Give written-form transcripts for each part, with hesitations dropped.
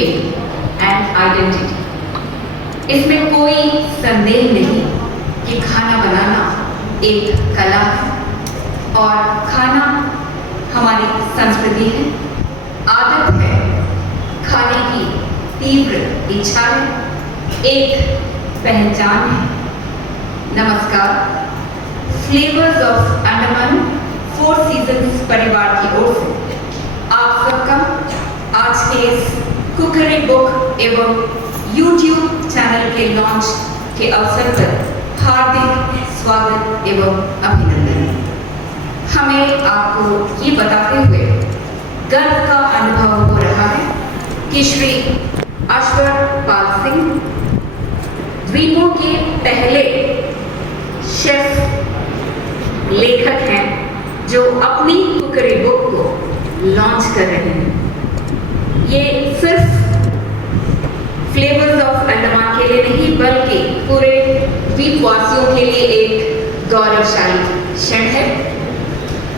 Living and identity. इसमें कोई संदेह नहीं कि खाना बनाना एक कला है और खाना हमारी संस्कृति है, आदत है, खाने की तीव्र इच्छा है, एक पहचान है। नमस्कार, फ्लेवर्स ऑफ अंडमान 4 सीजन्स परिवार की ओर से आप सबका आज के इस कुकरी बुक एवं YouTube चैनल के लॉन्च के अवसर पर हार्दिक स्वागत एवं अभिनंदन। हमें आपको ये बताते हुए गर्व का अनुभव हो रहा है कि श्री अश्वरपाल सिंह द्वीपों के पहले शेफ लेखक हैं जो अपनी कुकरी बुक को लॉन्च कर रहे हैं। ये सिर्फ फ्लेवर्स ऑफ अंडमान के लिए नहीं बल्कि पूरे द्वीपवासियों के लिए एक गौरवशाली क्षण है।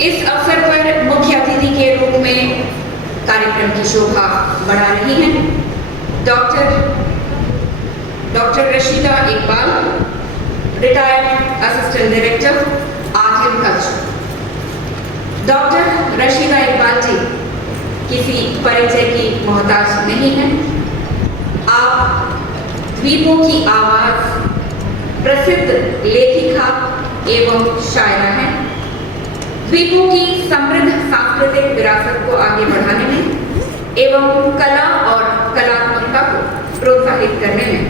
इस अवसर पर मुख्य अतिथि के रूप में कार्यक्रम की शोभा बढ़ा रही हैं doctor Rashida Iqbal, retired assistant director art and culture. Doctor Rashida Iqbal ji किसी परिचय की मोहताज नहीं है। आप द्वीपों की आवाज, प्रसिद्ध लेखिका एवं शायरा हैं। द्वीपों की समृद्ध सांस्कृतिक विरासत को आगे बढ़ाने में एवं कला और कलात्मकता को प्रोत्साहित करने में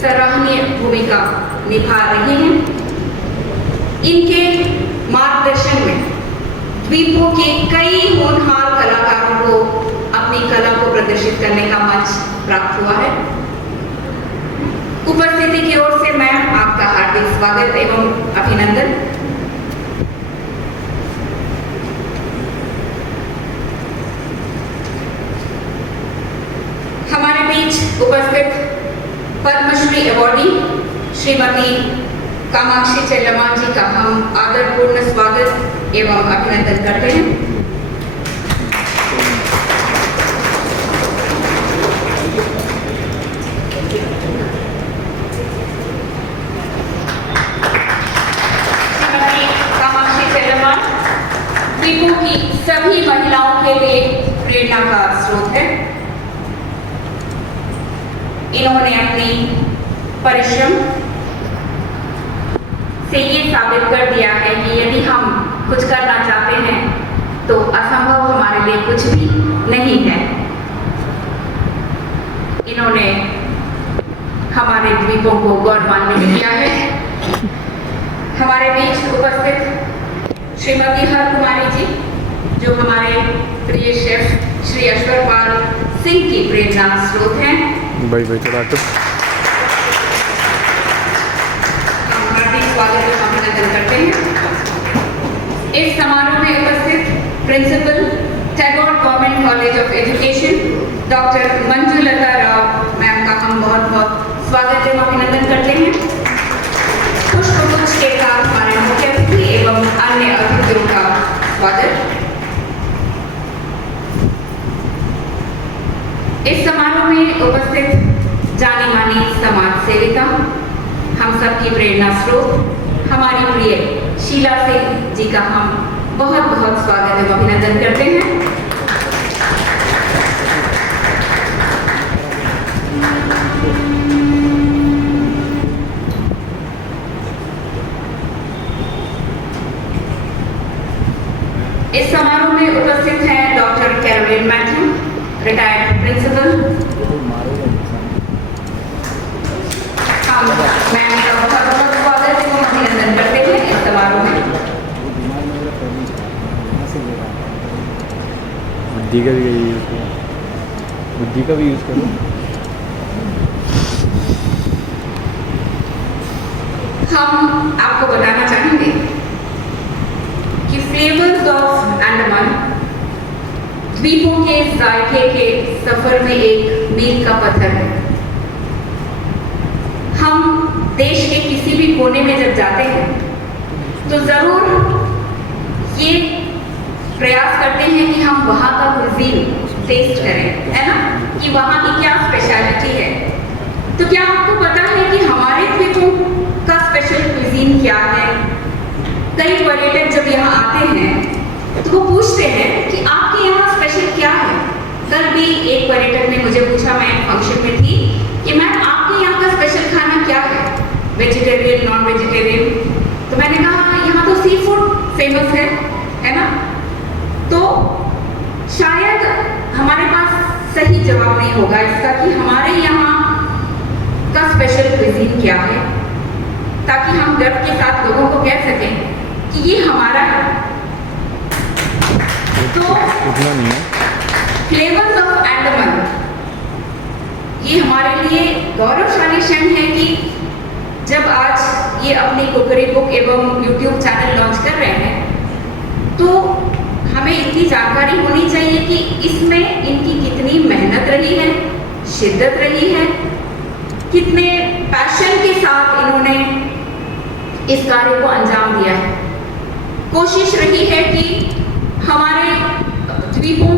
सराहनीय भूमिका निभा रहे हैं। इनके मार्गदर्शन में द्वीपों के कई होनहार कलाकारों को अपनी कला को प्रदर्शित करने का मंच प्राप्त हुआ है। उपस्थिति की ओर से मैं आपका हार्दिक स्वागत एवं अभिनंदन। हमारे बीच उपस्थित पद्मश्री अवॉर्डी श्रीमती कामाक्षी चेल्लमान जी का हम आदरपूर्ण स्वागत एवं अभिनंदन करते हैं। श्रीमती कामाक्षी चेल्लमान द्वीपों की सभी महिलाओं के लिए प्रेरणा का स्रोत है। इन्होंने अपनी परिश्रम से ये साबित कर दिया है कि यदि हम कुछ करना चाहते हैं तो असंभव हमारे लिए कुछ भी नहीं है। इन्होंने हमारे द्वीपों को गौरवान्वित किया है। हमारे बीच उपस्थित श्रीमती हर कुमारी जी जो हमारे प्रिय शेफ श्री अश्वरपाल सिंह की प्रेरणा स्रोत हैं। स्वागत एवं अभिनंदन करते हैं। इस समारोह में उपस्थित principal Tagore government college of education doctor Manjulata Rao ma'am का हम बहुत बहुत स्वागत एवं अभिनंदन करते हैं। पुष्पगुच्छ के साथ हमारे मुख्य अतिथि एवं अन्य अतिथियों का स्वागत। इस समारोह में उपस्थित जानी मानी समाज सेविका, हम सबकी प्रेरणा स्रोत हमारी प्रिय शीला सिंह जी का हम बहुत बहुत स्वागत एवं अभिनंदन करते हैं। इस समारोह में उपस्थित हैं doctor Caroline Matthew, retired principal. हम मैम का बहुत बहुत स्वागत एवं अभिनंदन करते हैं इस समारोह में। बुद्धि का भी यूज करो। हम आपको बताना चाहेंगे कि फ्लेवर्स ऑफ अंडमान द्वीपों के जायके के सफर में एक मील का पत्थर है। हम देश के किसी भी कोने में जब जाते हैं तो जरूर ये प्रयास करते हैं कि हम वहाँ का कुजीन टेस्ट करें, है ना, कि वहाँ की क्या स्पेशलिटी है। तो क्या आपको पता है कि हमारे द्वीपों का स्पेशल क्विजीन क्या है? कई पर्यटक जब यहाँ आते हैं तो वो पूछते हैं कि आपके यहाँ स्पेशल क्या है। कल भी एक पर्यटक ने मुझे पूछा, मैं एक फंक्शन में थी, कि मैम आपके यहाँ का स्पेशल खाना क्या है, वेजिटेरियन नॉन वेजिटेरियन? तो मैंने कहा यहाँ तो सी फूड फेमस है ना। तो शायद हमारे पास सही जवाब नहीं होगा इसका कि हमारे यहाँ का स्पेशल क्विजीन क्या है, ताकि हम गर्व के साथ लोगों को कह सकें कि ये हमारा है। तो उतना नहीं है। फ्लेवर्स ऑफ अंडमान, ये हमारे लिए गौरवशाली क्षण है कि जब आज ये अपनी कुकरी बुक एवं यूट्यूब चैनल लॉन्च कर रहे हैं, तो हमें इतनी जानकारी होनी चाहिए कि इसमें इनकी कितनी मेहनत रही है, शिद्दत रही है, कितने पैशन के साथ इन्होंने इस कार्य को अंजाम दिया है। कोशिश रही है कि हमारे द्वीपों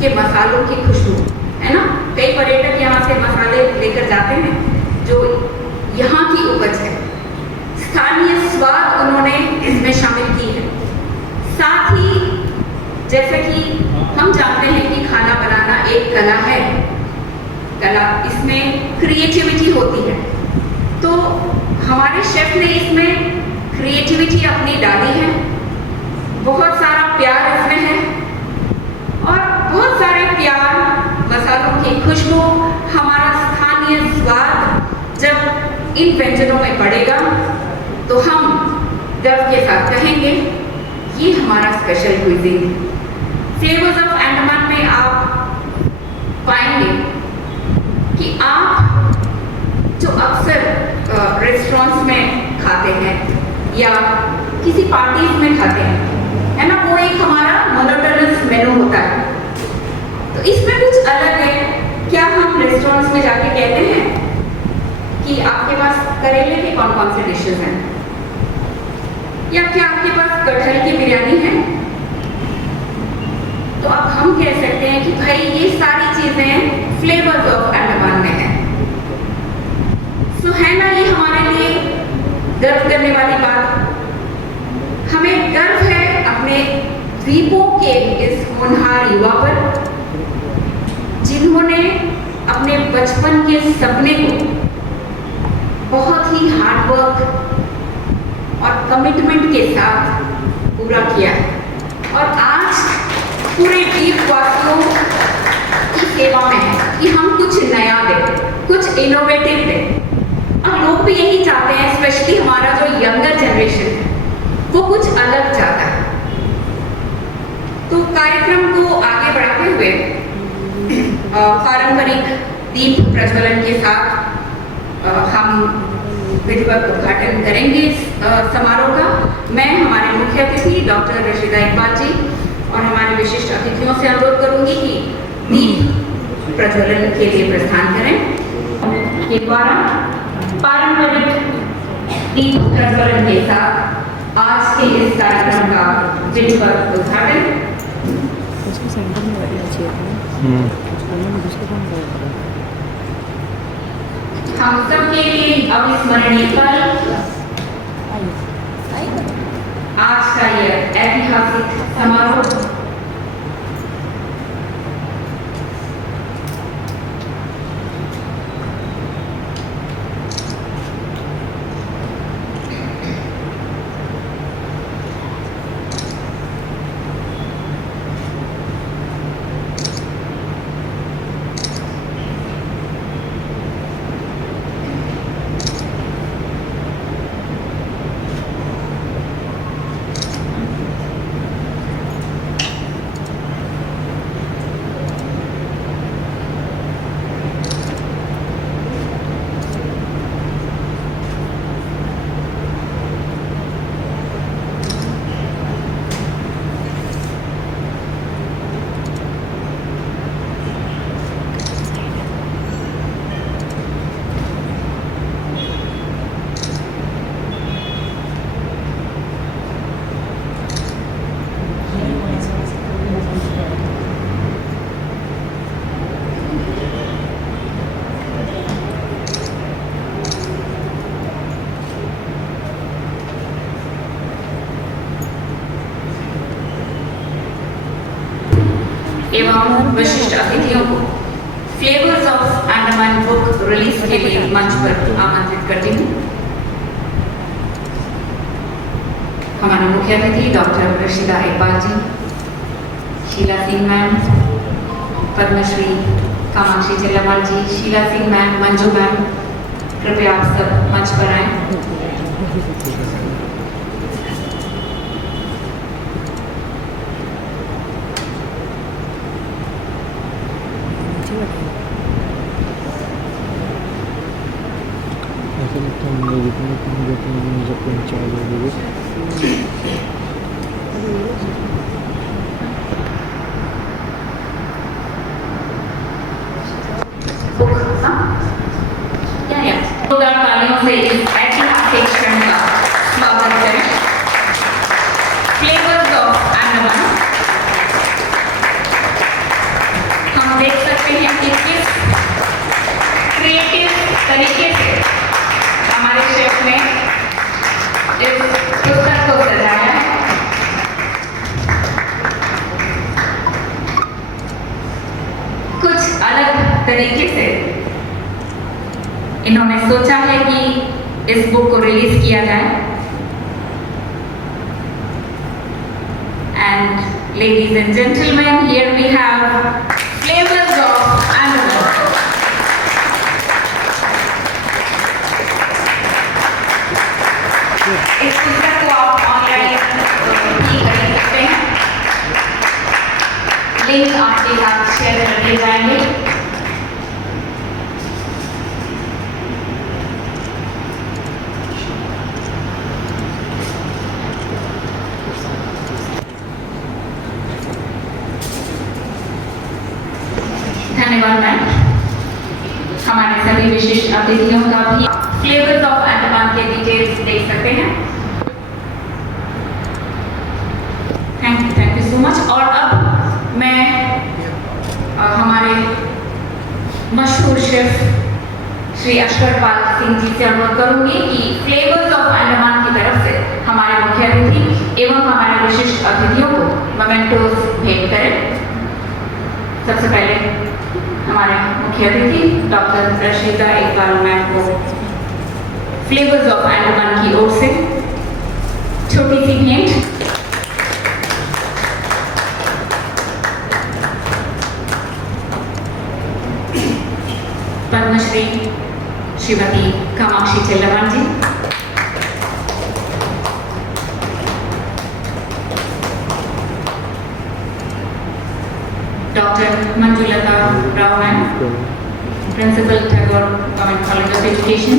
के मसालों की खुशबू, है ना, कई पर्यटक यहाँ से मसाले लेकर जाते हैं जो यहाँ की उपज है, स्थानीय स्वाद उन्होंने इसमें शामिल की है। साथ ही जैसे कि हम जानते हैं कि खाना बनाना एक कला है, कला, इसमें क्रिएटिविटी होती है। तो हमारे शेफ ने इसमें क्रिएटिविटी अपनी डाली है, बहुत सारा प्यार इसमें है, और बहुत सारे प्यार, मसालों की खुशबू, हमारा स्थानीय स्वाद जब इन व्यंजनों में पड़ेगा तो हम गर्व के साथ कहेंगे ये हमारा स्पेशल क्विजीन है। फ्लेवर्स ऑफ अंडमान में आप पाएंगे कि आप जो अक्सर रेस्टोरेंट्स में खाते हैं या किसी पार्टीज में खाते हैं, है ना, वो एक हमारा मोनोटोनस मेनू होता है। तो इसमें कुछ अलग है। क्या हम रेस्टोरेंट्स में जाके कहते हैं कि आपके पास करेले के कौन कौन से डिशेस हैं, या क्या आपके पास कटहल की बिरयानी है? तो अब हम कह सकते हैं कि भाई ये सारी चीजें फ्लेवर्स ऑफ अंडमान में है। सो है ना, ये हमारे लिए गर्व करने वाली बात। हमें गर्व है अपने द्वीपों के इस होनहार युवा पर, जिन्होंने अपने बचपन के सपने को बहुत ही हार्ड वर्क और कमिटमेंट के साथ पूरा किया है, और आज पूरे द्वीपवासियों की सेवा में है कि हम कुछ नया दें, कुछ इनोवेटिव दें। अब लोग भी यही चाहते हैं, स्पेशली हमारा जो यंगर जनरेशन है वो कुछ अलग चाहता है। तो कार्यक्रम को आगे बढ़ाते हुए पारंपरिक दीप प्रज्वलन के साथ हम विधिवत उद्घाटन करेंगे इस समारोह का। मैं हमारे मुख्य अतिथि डॉक्टर रशीदा इकबाल जी और हमारे विशिष्ट अतिथियों से अनुरोध करूंगी कि दीप प्रज्वलन के लिए प्रस्थान करें। के द्वारा पारंपरिक दीप प्रज्वलन के साथ आज के इस कार्यक्रम का विधिवत उद्घाटन। उसको सेंटर में बैठना चाहिए था। दूसरे काम कर हम सबके लिए अविस्मरणीय पल, आज का यह ऐतिहासिक समारोह एवं विशिष्ट अतिथियों को flavours of Andaman book release के लिए मंच पर आमंत्रित करती हूँ। हमारे मुख्य अतिथि डॉक्टर रशीदा इकबाल जी, शीला सिंह मैम, पद्मश्री कामाक्षी चिल्लावाल जी, शीला सिंह मैम, मंजू मैम, कृपया आप सब मंच पर आएं। ऐसा लगता है मुझे जितने कम देते हैं मुझे पंचायत होगी। जोरदार तालियों से इस ऐतिहासिक क्षण का स्वागत करें। Flavours of Andaman. हम देख सकते हैं कि किस क्रिएटिव तरीके से हमारे शेफ ने इस पुस्तक को सजाया है। कुछ अलग तरीके से इन्होंने सोचा है कि इस बुक को रिलीज किया जाए। And ladies and gentleman, here we have flavours of Andaman. इस पुस्तक को आप ऑनलाइन भी खरीद सकते हैं। लिंक आपके साथ शेयर कर दिए जाएंगे। धन्यवाद मैम। हमारे सभी विशिष्ट अतिथियों का भी फ्लेवर्स ऑफ अंडमान के डिटेल्स देख सकते हैं। Thank you so much. और अब मैं हमारे मशहूर शेफ श्री अक्षरपाल सिंह जी से अनुरोध करूंगी कि फ्लेवर्स ऑफ अंडमान की तरफ से हमारे मुख्य अतिथि एवं हमारे विशिष्ट अतिथियों को मोमेंटोस भेंट करें। सबसे पहले हमारे मुख्य अतिथि डॉक्टर रशीदा इकबाल मैम को फ्लेवर्स ऑफ अंडमान की ओर से छोटी सी भेंट। Padma Shri Shrimati Kamakshi Chillawal ji, doctor Manjulata Rao ma'am, principal Tagore government college of education,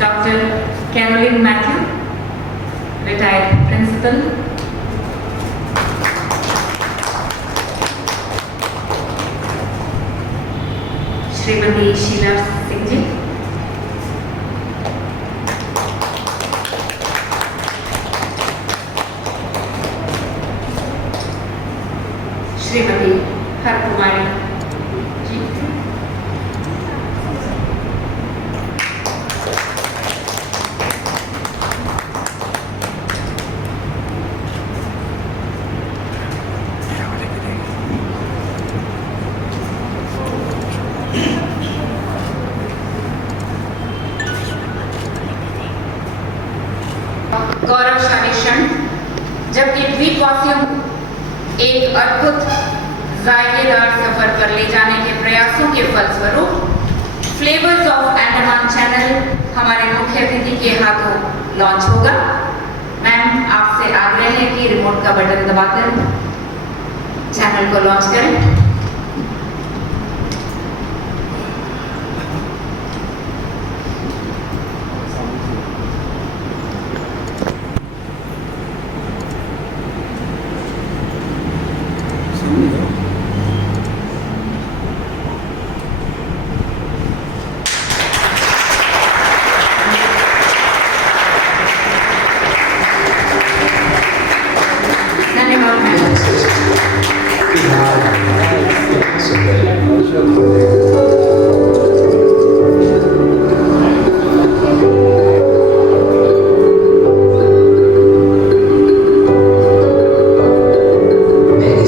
doctor Caroline Matthew, retired principal, Shrimati Sheela Singh ji, Shrimati Harkumari ji, गौरवशाली क्षण जबकि द्वीपवासियों को एक अद्भुत जायकेदार सफर पर ले जाने के प्रयासों के फलस्वरूप फ्लेवर्स ऑफ अंडमान चैनल हमारे मुख्य अतिथि के हाथों लॉन्च होगा। मैम, आपसे आग्रह है कि रिमोट का बटन दबाकर चैनल को लॉन्च करें।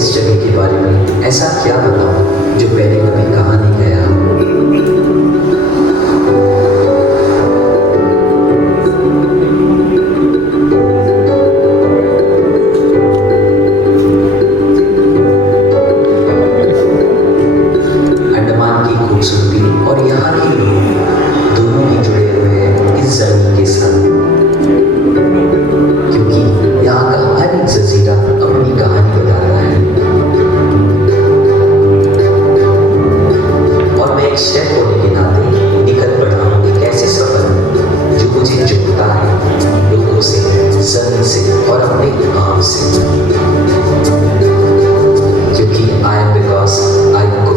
इस जगह के बारे में ऐसा क्या बताऊं जो पहले कभी कहा नहीं गया। अंडमान की खूबसूरती और यहाँ के लोग दोनों ही जुड़े हुए हैं इस जमीन के साथ, क्योंकि यहाँ का हर एक जजीरा अपनी कहानी बताता है। और मैं एक शेफ होने के नाते निकल पड़ा हूँ एक ऐसे सफर में जो मुझे जोड़ता है लोगों से, जमीन से और अपने काम से, क्योंकि आई एम बिकॉज आई गो।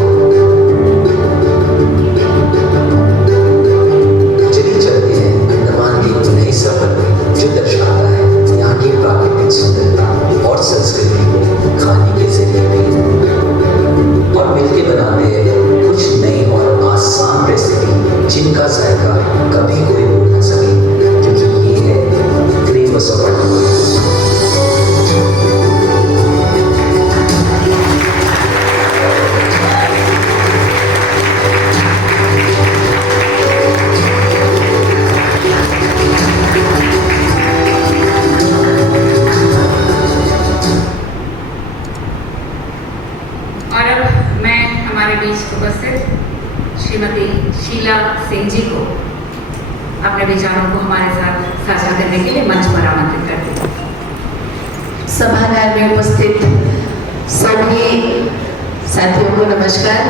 चलिए चलते हैं अंडमान के एक नए सफर में जो दर्शाता है यहाँ की प्राकृतिक सुंदरता और संस्कृति को खाने के जरिए भी, और मिलके बनाते हैं कुछ नई और आसान रेसिपी जिनका जायका कभी कोई भूल न सके, क्योंकि ये है फ्लेवर्स ऑफ अंडमान। और अब मैं हमारे बीच उपस्थित श्रीमती शीला सिंह जी को अपने विचारों को हमारे साथ साझा करने के लिए मंच पर आमंत्रित करती हूँ। सभागार में उपस्थित सभी साथियों को नमस्कार।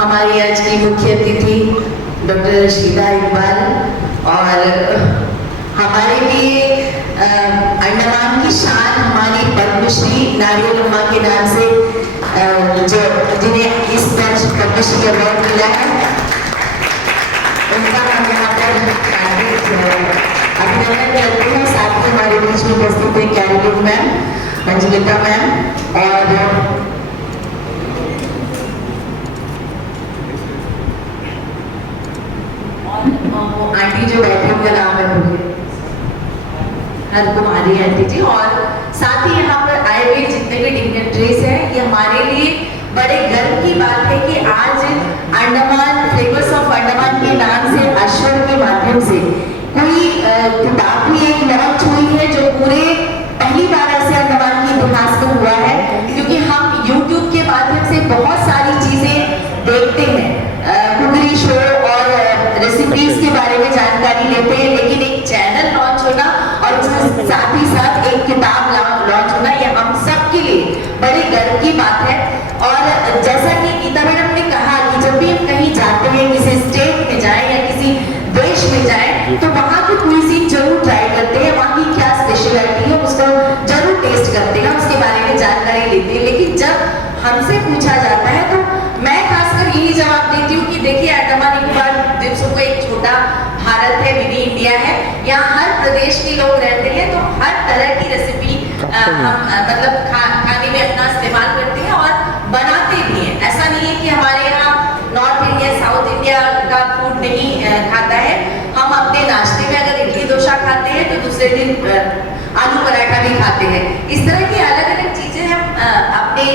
हमारी आज की मुख्य अतिथि डॉक्टर शीला इकबाल, और हमारे लिए अंडमान की शान हमारी पद्मश्री नारियल अम्मा के नाम से जो जिन्हें इस वर्ष पद्मश्री अवार्ड मिला है, उनका हम यहाँ पर अभिनंदन करते हैं। साथ ही हमारे बीच में उपस्थित है कैरोलिन मैम, मंजुलिता मैम, और वो आंटी जो बैठे उनका नाम है मुझे हर कुमारी आंटी जी, और साथ ही यहाँ पर आए हुए जितने भी डिग्नेटरीज हैं, ये हमारे लिए बड़े गर्व की बात है कि आज अंडमान फ्लेवर्स ऑफ अंडमान के नाम से अश्वर के माध्यम से कोई किताब भी एक लॉन्च हुई है, जो पूरे पहली बार ऐसे अंडमान के इतिहास में हुआ है। क्योंकि हम YouTube के माध्यम से बहुत सारी चीजें देखते हैं, कुकरी शो और रेसिपीज के बारे में जानकारी लेते हैं, लेकिन एक चैनल लॉन्च होना और उसके साथ ही साथ एक किताब लॉन्च होना, ये हम सब के लिए बड़े गर्व की बात है। और जैसा कि गीता मैडम ने कहा कि जब भी हम कहीं जाते हैं, किसी स्टेट में जाएं या किसी देश में जाएं, तो वहाँ की कुइजीन जरूर ट्राई करते हैं, वहाँ की क्या स्पेशलिटी है उसको जरूर टेस्ट करते हैं, उसके बारे में जानकारी लेते हैं। लेकिन जब हमसे पूछा जाता है तो मैं खासकर यही जवाब देती हूँ कि देखिए, अंडमान निकोबार द्वीप समूह एक छोटा भारत है, मिनी इंडिया है, यहाँ हर प्रदेश के लोग रहते हैं, तो हर तरह की रेसिपी हम मतलब खाने में अपना इस्तेमाल करते हैं और बनाते भी हैं। ऐसा नहीं है कि हमारे यहाँ नॉर्थ इंडिया साउथ इंडिया का फूड नहीं खाता है। हम अपने नाश्ते में अगर इडली डोसा खाते हैं तो दूसरे दिन आलू पराठा भी खाते हैं। इस तरह की अलग अलग चीजें हम अपने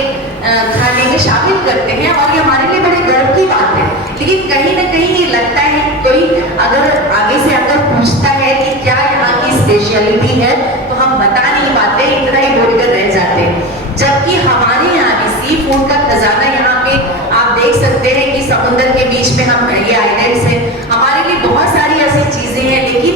खाने में शामिल करते हैं, और ये हमारे लिए बड़े गर्व की बात है। लेकिन कहीं ना कहीं ये लगता है, कोई अगर आगे से अगर पूछता है कि क्या यहाँ की स्पेशलिटी है, तो हम बता नहीं पाते, इतना ही बोलकर रह जाते हैं। जबकि हमारे यहाँ भी सी फूड का खजाना, यहाँ पे आप देख सकते हैं कि समुद्र के बीच में हम ये आइलैंड्स हैं, हमारे लिए बहुत सारी ऐसी चीजें हैं, लेकिन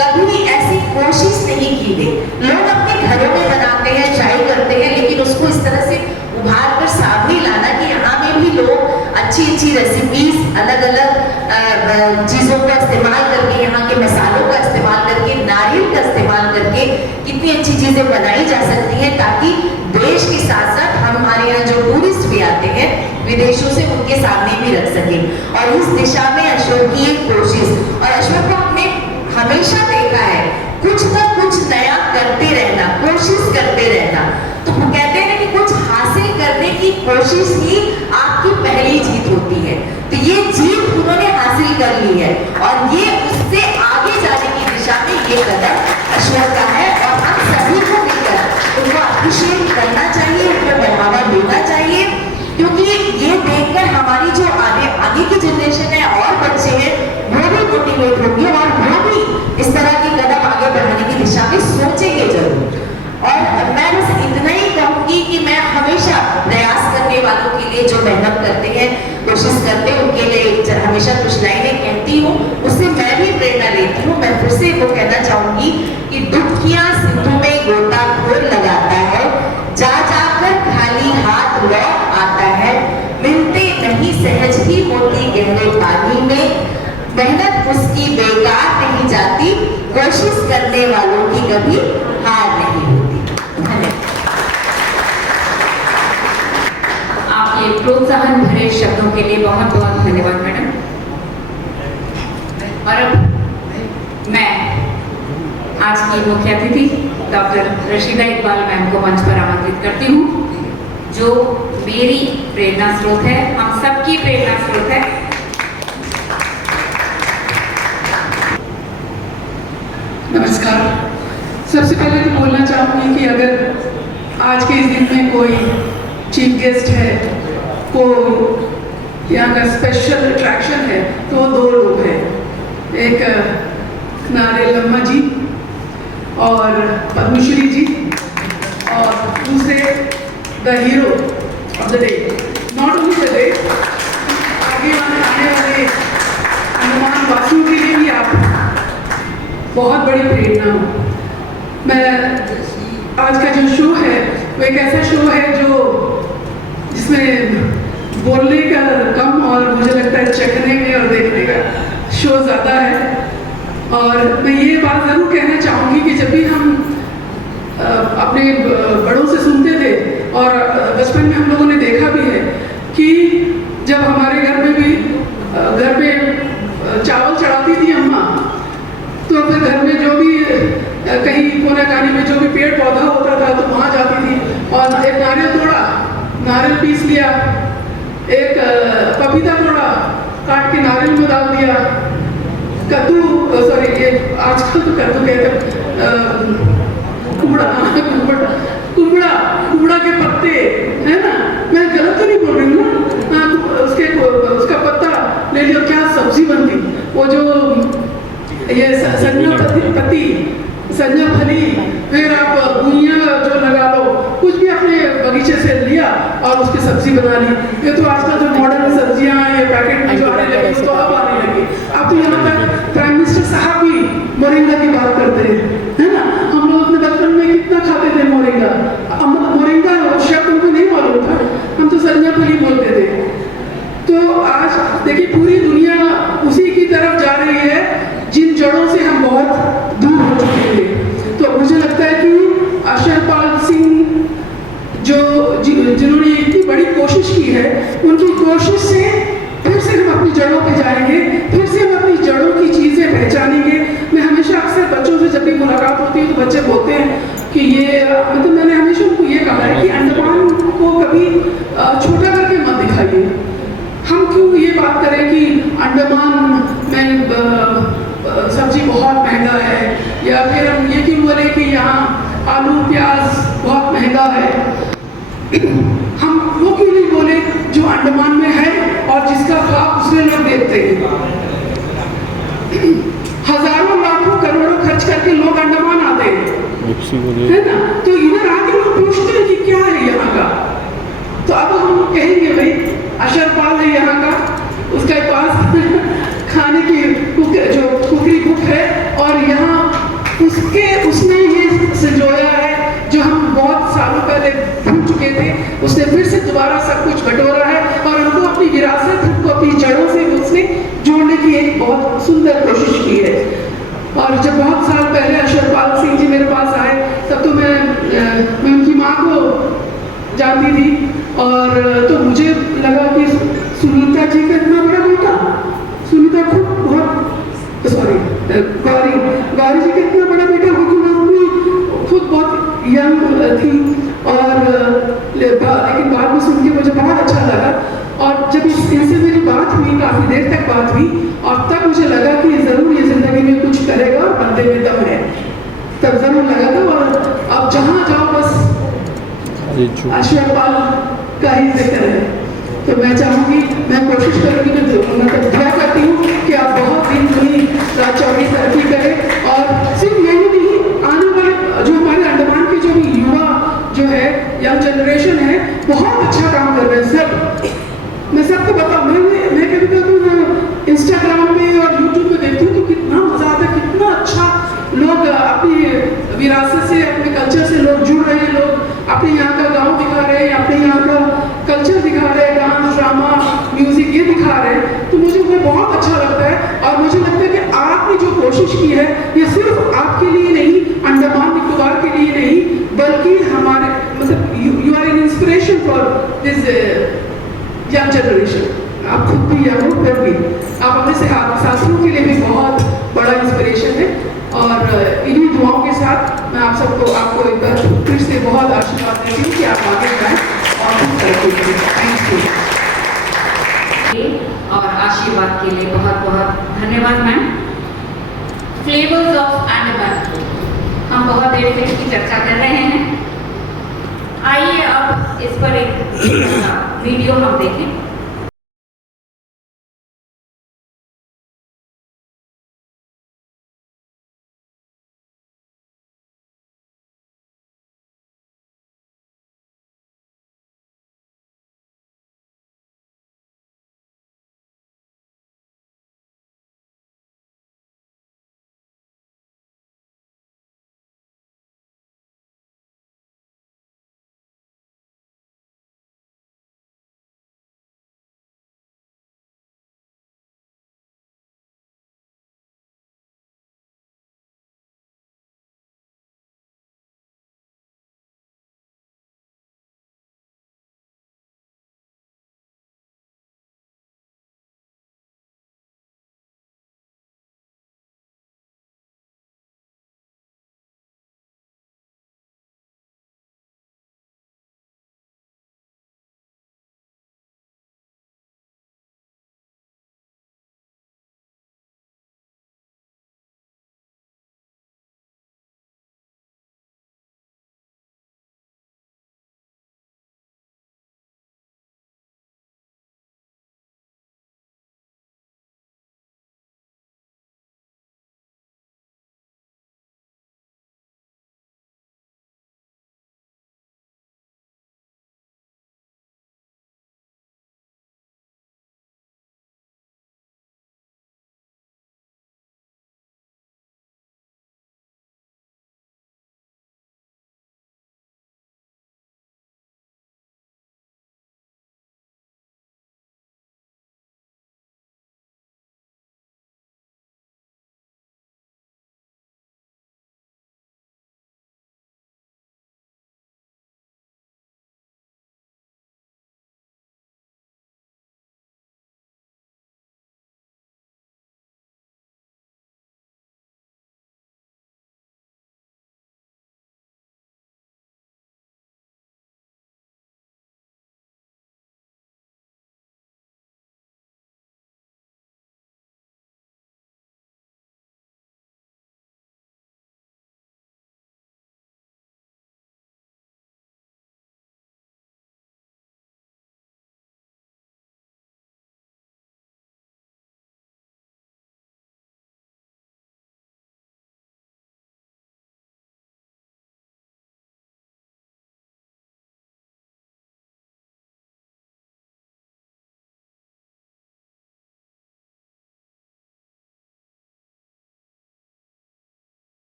कभी ऐसी कोशिश नहीं की गई। लोग अपने घरों में बनाते हैं, ट्राई करते हैं, लेकिन उसको इस तरह से उभार कर सामने लाना कि यहाँ में भी लोग अच्छी अच्छी रेसिपीज, अलग अलग चीजों का इस्तेमाल करके, यहाँ के मसालों का इस्तेमाल करके, नारियल का इस्तेमाल करके कितनी अच्छी चीजें बनाई जा सकती हैं, ताकि देश के साथ साथ हमारे यहाँ जो टूरिस्ट भी आते हैं विदेशों से, उनके सामने भी रख सके। और इस दिशा में अशोक की एक कोशिश, और अशोक को हमने हमेशा देखा है कुछ ना कुछ नया करते रहना, कोशिश करते रहना। तो वो कहते हैं कि कुछ हासिल करने की कोशिश ही आपकी पहली जीत होती है। तो ये जीत उन्होंने हासिल कर ली है, और ये उससे आगे जाने की दिशा में ये कदम अशोक का है, और हम सभी को मिलकर उनको अप्रिशिएट लेकर हमारी जो आगे की जनरेशन है और बच्चे हैं वो भी मोटिवेट होंगे और वो भी इस तरह की कदम आगे बढ़ाने की दिशा में सोचेंगे जरूर। और मैं बस इतना ही कहूंगी कि मैं हमेशा प्रयास करने वालों के लिए जो मेहनत करते हैं, कोशिश करते हैं, उनके लिए हमेशा कुछ लाइनें कहती हूँ, उससे मैं भी प्रेरणा लेती हूँ। मैं फिर से वो कहना चाहूंगी कि डुबकियां सिंधु में गोताखोर लगाता है, जा जाकर खाली हाथ लौट आता है, मिलते नहीं सहज ही मोती गहरे पानी में, मेहनत उसकी बेकार नहीं जाती, कोशिश करने वालों की कभी हार नहीं होती। आपके प्रोत्साहन भरे शब्दों के लिए बहुत बहुत धन्यवाद मैडम। और अब मैं आज की मुख्य अतिथि डॉक्टर रशीदा इकबाल मैम को मंच पर आमंत्रित करती हूँ, जो मेरी प्रेरणा स्रोत है, हम सबकी प्रेरणा स्रोत है। नमस्कार। सबसे पहले तो बोलना चाहूँगी कि अगर आज के इस दिन में कोई चीफ गेस्ट है, कोई यहाँ का स्पेशल अट्रैक्शन है, तो वो दो लोग हैं, एक नारे लम्मा जी और पद्मश्री जी, और दूसरे the hero of the day, not only the day, आगे आने वाले अंडमान वासियों के लिए भी आप बहुत बड़ी प्रेरणा हो। मैं आज का जो शो है वो एक ऐसा शो है जो जिसमें बोलने का कम और मुझे लगता है चखने में और देखने का शो ज़्यादा है। और मैं ये बात ज़रूर कहना चाहूँगी कि जब भी हम अपने बड़ों से सुनते थे और बचपन में हम लोगों ने देखा भी है कि जब हमारे घर में भी घर पे चावल चढ़ाती थी अम्मा, तो फिर घर में जो भी कहीं कोना कानी में जो भी पेड़ पौधा होता था तो वहाँ जाती थी और एक नारियल तोड़ा, नारियल पीस लिया, एक पपीता तोड़ा, काट के नारियल में डाल दिया, कद्दू सॉरी ये आजकल तो कद्दू कहते कुमड़ा के पत्ते है ना, मैं गलत तो नहीं बोल रही हूँ ना, उसका पत्ता ले लिया, क्या सब्जी बनती, वो जो ये संजना फली, फिर आप गुइया जो लगा लो, कुछ भी अपने बगीचे से लिया और उसकी सब्जी बना ली। ये तो आजकल जो मॉडर्न सब्जियां ये पैकेट में जो आने लगी तो अब आने लगी। अब तो यहाँ तक प्राइम मिनिस्टर साहब भी मोरिंगा की बात करते हैं, है ना। हम लोग अपने बचपन में कितना खाते थे मोरिंगा, मोरिंगा शब्द हमको नहीं मालूम था, हम तो संजना फली बोलते थे। तो आज देखिए पूरी दुनिया उसी की तरफ जा रही है जिन जड़ों से हम बहुत दूर हो चुके थे। तो मुझे लगता है कि अशरपाल सिंह जिन्होंने इतनी बड़ी कोशिश की है, उनकी कोशिश से फिर से हम अपनी जड़ों पे जाएंगे, फिर से हम अपनी जड़ों की चीज़ें पहचानेंगे। मैं हमेशा अक्सर बच्चों से जब भी मुलाकात होती है तो बच्चे बोलते हैं कि ये मतलब मैंने हमेशा उनको ये कहा है कि अंडमान को कभी छोटा करके मत दिखाइए। हम क्यों ये बात करें कि अंडमान में सब्जी बहुत महंगा है, या फिर हम ये क्यों बोले कि यहाँ आलू प्याज बहुत महंगा है। हम वो क्यों नहीं बोले जो अंडमान में है और जिसका ख्वाब दूसरे लोग देखते हैं। हजारों लाखों करोड़ों खर्च करके लोग अंडमान आते हैं, है ना। तो इधर आके लोग पूछते हैं कि क्या है यहाँ का, तो अब हम कहेंगे भाई अशरपाल है यहाँ का, उसके पास खाने की जो कुकरी बुक है और यहाँ उसने ये संजोया है जो हम बहुत सालों पहले भूल चुके थे। उसने फिर से दोबारा सब कुछ बटोरा है और हमको अपनी विरासत, हमको अपनी जड़ों से उसने जोड़ने की एक बहुत सुंदर कोशिश की है। और जब बहुत साल पहले अशरपाल सिंह जी मेरे पास आए तब तो मैं उनकी माँ को जानती थी, और तो मुझे लगा कि सुनीता जी का इतना बड़ा बेटा, सुनीता खुद बहुत गौरी जी का इतना बड़ा बेटा, क्योंकि खुद बहुत यंग थी। और लेकिन बाद में सुन के मुझे बहुत अच्छा लगा, और जब इनसे मेरी बात हुई, काफ़ी देर तक बात हुई, और तब मुझे लगा कि ज़रूर ये ज़िंदगी में कुछ करेगा और बंदे में दम है, तब ज़रूर लगा था। और अब जहाँ जाओ बस अशरपाल का ही जिक्र है। तो मैं चाहूँगी, मैं कोशिश करूँगी कि मतलब दुआ करती हूँ कि आप बहुत दिन दुनी रात चौकी तरक्की करें। और सिर्फ यही नहीं, आने वाले जो हमारे अंडमान के जो भी युवा जो है, यंग जनरेशन है, बहुत अच्छा काम कर रहे हैं सब। मैं सबको बताऊँ, मैं कभी कभी इंस्टाग्राम पे और यूट्यूब पे देखती हूँ तो कितना मजा आता है, कितना अच्छा लोग अपनी विरासत से, अपने कल्चर से लोग जुड़ रहे हैं, लोग अपने यहाँ का गांव दिखा रहे हैं, अपने यहाँ का कल्चर दिखा रहे हैं, डांस ड्रामा म्यूजिक ये दिखा रहे हैं। तो मुझे वो बहुत अच्छा लगता है। और मुझे लगता है कि आपने जो कोशिश की है ये सिर्फ आपके लिए नहीं, अंडमान निकोबार के लिए नहीं, बल्कि हमारे मतलब you are an inspiration for this young generation. आप खुद भी यंग हो, फिर भी आप अपने साथियों के लिए भी बहुत बड़ा इंस्पिरेशन है। और इन्हीं दुआओं के साथ मैं आप सबको, आपको एक बार फिर से बहुत आशीर्वाद देती हूँ कि आप आगे जाएं और कुछ तरक्की करें। Thank you. और आशीर्वाद के लिए बहुत बहुत धन्यवाद मैम। फ्लेवर्स ऑफ अंडमान, हम बहुत देर से इसकी चर्चा कर रहे हैं। आइए अब इस पर एक वीडियो हम देखें।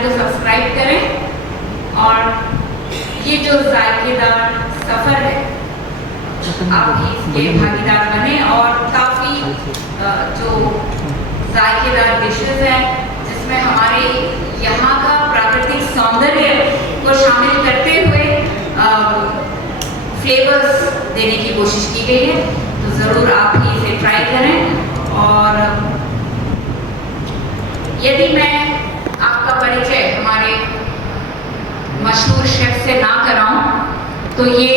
चैनल को सब्सक्राइब करें और ये जो जायकेदार सफ़र है आप भी इसके भागीदार बने और काफ़ी जो जायकेदार डिशेस हैं जिसमें हमारे यहाँ का प्राकृतिक सौंदर्य को शामिल करते हुए फ्लेवर्स देने की कोशिश की गई है, तो ज़रूर आप भी इसे ट्राई करें। और यदि मैं आपका परिचय हमारे मशहूर शेफ से ना कराऊं तो ये